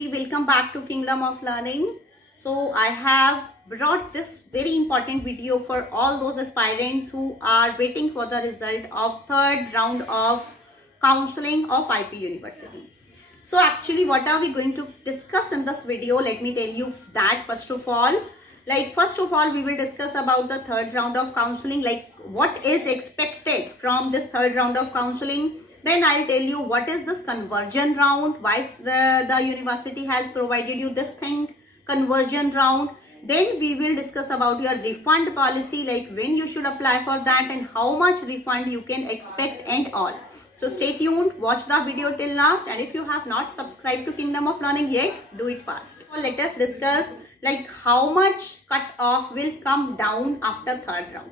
Welcome back to Kingdom of Learning. So I have brought this very important video for all those aspirants who are waiting for the result of third round of counseling of IP University. So actually what are we going to discuss in this video? Let me tell you that first of all we will discuss about the third round of counseling, like what is expected from this third round of counseling. Then I'll tell you what is this conversion round, why the university has provided you this thing, conversion round. Then we will discuss about your refund policy, like when you should apply for that and how much refund you can expect and all. So stay tuned, watch the video till last, and if you have not subscribed to Kingdom of Learning yet, do it fast. So let us discuss like how much cut off will come down after third round.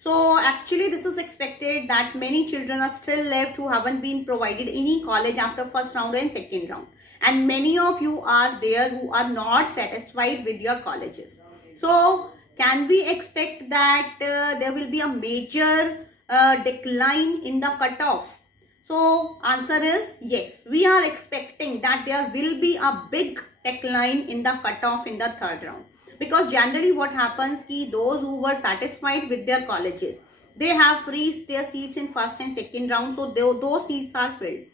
So actually this is expected that many children are still left who haven't been provided any college after first round and second round. And many of you are there who are not satisfied with your colleges. So can we expect that there will be a major decline in the cutoff? So answer is yes. We are expecting that there will be a big decline in the cutoff in the third round. Because generally what happens is those who were satisfied with their colleges, they have freezed their seats in first and second round, so those seats are filled.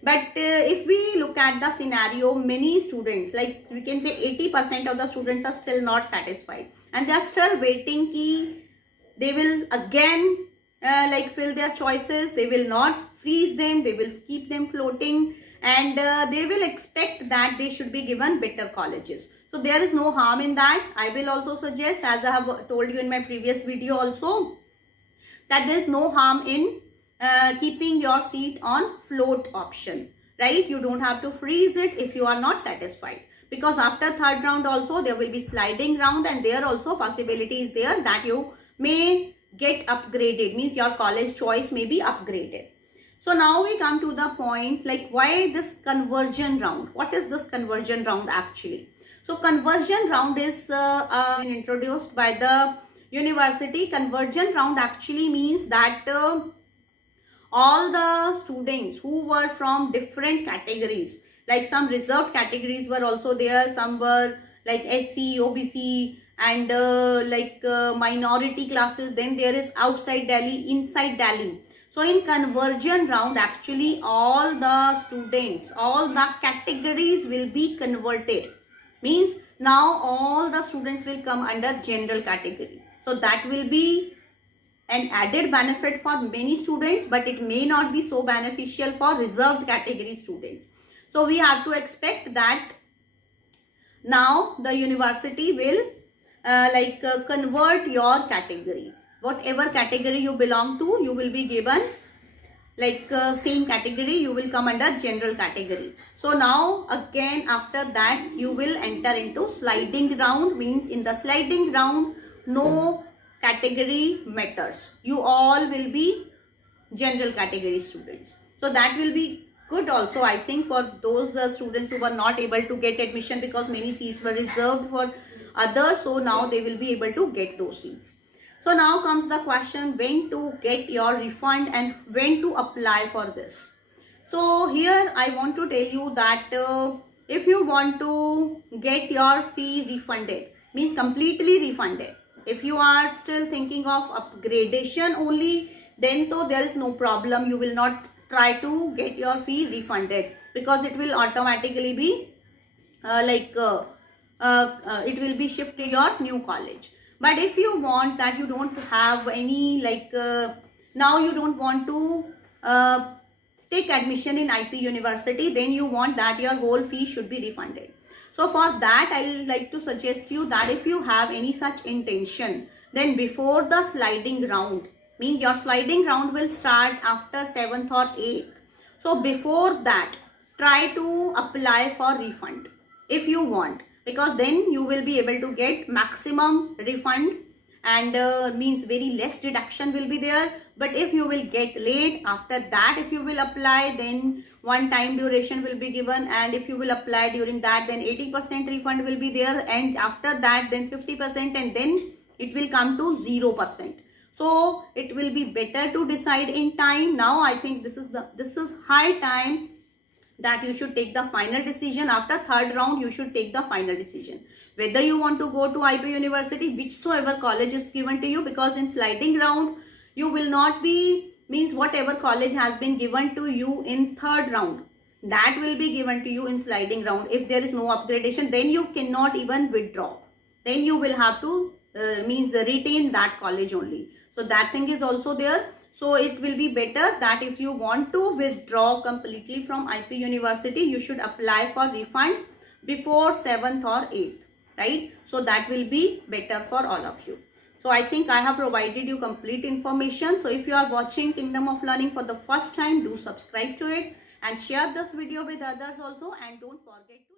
But if we look at the scenario, many students, like we can say 80% of the students are still not satisfied and they are still waiting ki they will again fill their choices. They will not freeze them, they will keep them floating, and they will expect that they should be given better colleges. So there is no harm in that. I will also suggest, as I have told you in my previous video also, that there is no harm in keeping your seat on float option, right? You don't have to freeze it if you are not satisfied, because after third round also there will be sliding round, and there also possibility is there that you may get upgraded, means your college choice may be upgraded. So now we come to the point, like why this conversion round? What is this conversion round actually? So conversion round is introduced by the university. Conversion round actually means that all the students who were from different categories, like some reserved categories were also there, some were like SC, OBC, and minority classes. Then there is outside Delhi, inside Delhi. So in conversion round, actually all the students, all the categories will be converted. Means now all the students will come under general category. So that will be an added benefit for many students, but it may not be so beneficial for reserved category students. So we have to expect that now the university will convert your category. Whatever category you belong to, you will be given same category, you will come under general category. So now again after that you will enter into sliding round. Means in the sliding round no category matters, you all will be general category students. So that will be good also, I think, for those students who were not able to get admission because many seats were reserved for others. So now they will be able to get those seats. So now comes the question, when to get your refund and when to apply for this. So here I want to tell you that if you want to get your fee refunded, means completely refunded, if you are still thinking of upgradation only, then though there is no problem, you will not try to get your fee refunded, because it will automatically be it will be shipped to your new college. But if you want that you don't have any now you don't want to take admission in IP University, then you want that your whole fee should be refunded. So for that I will like to suggest you that if you have any such intention, then before the sliding round, means your sliding round will start after 7th or 8th. So before that try to apply for refund if you want, because then you will be able to get maximum refund, and means very less deduction will be there. But if you will get late, after that if you will apply, then one time duration will be given, and if you will apply during that, then 80% refund will be there, and after that then 50%, and then it will come to 0%. So it will be better to decide in time. Now I think this is high time that you should take the final decision. After third round, you should take the final decision whether you want to go to IP University, whichsoever college is given to you, because in sliding round you will not be, means whatever college has been given to you in third round, that will be given to you in sliding round. If there is no upgradation, then you cannot even withdraw, then you will have to means retain that college only. So that thing is also there. So it will be better that if you want to withdraw completely from IP University, you should apply for refund before 7th or 8th, right? So that will be better for all of you. So I think I have provided you complete information. So if you are watching Kingdom of Learning for the first time, do subscribe to it and share this video with others also, and don't forget to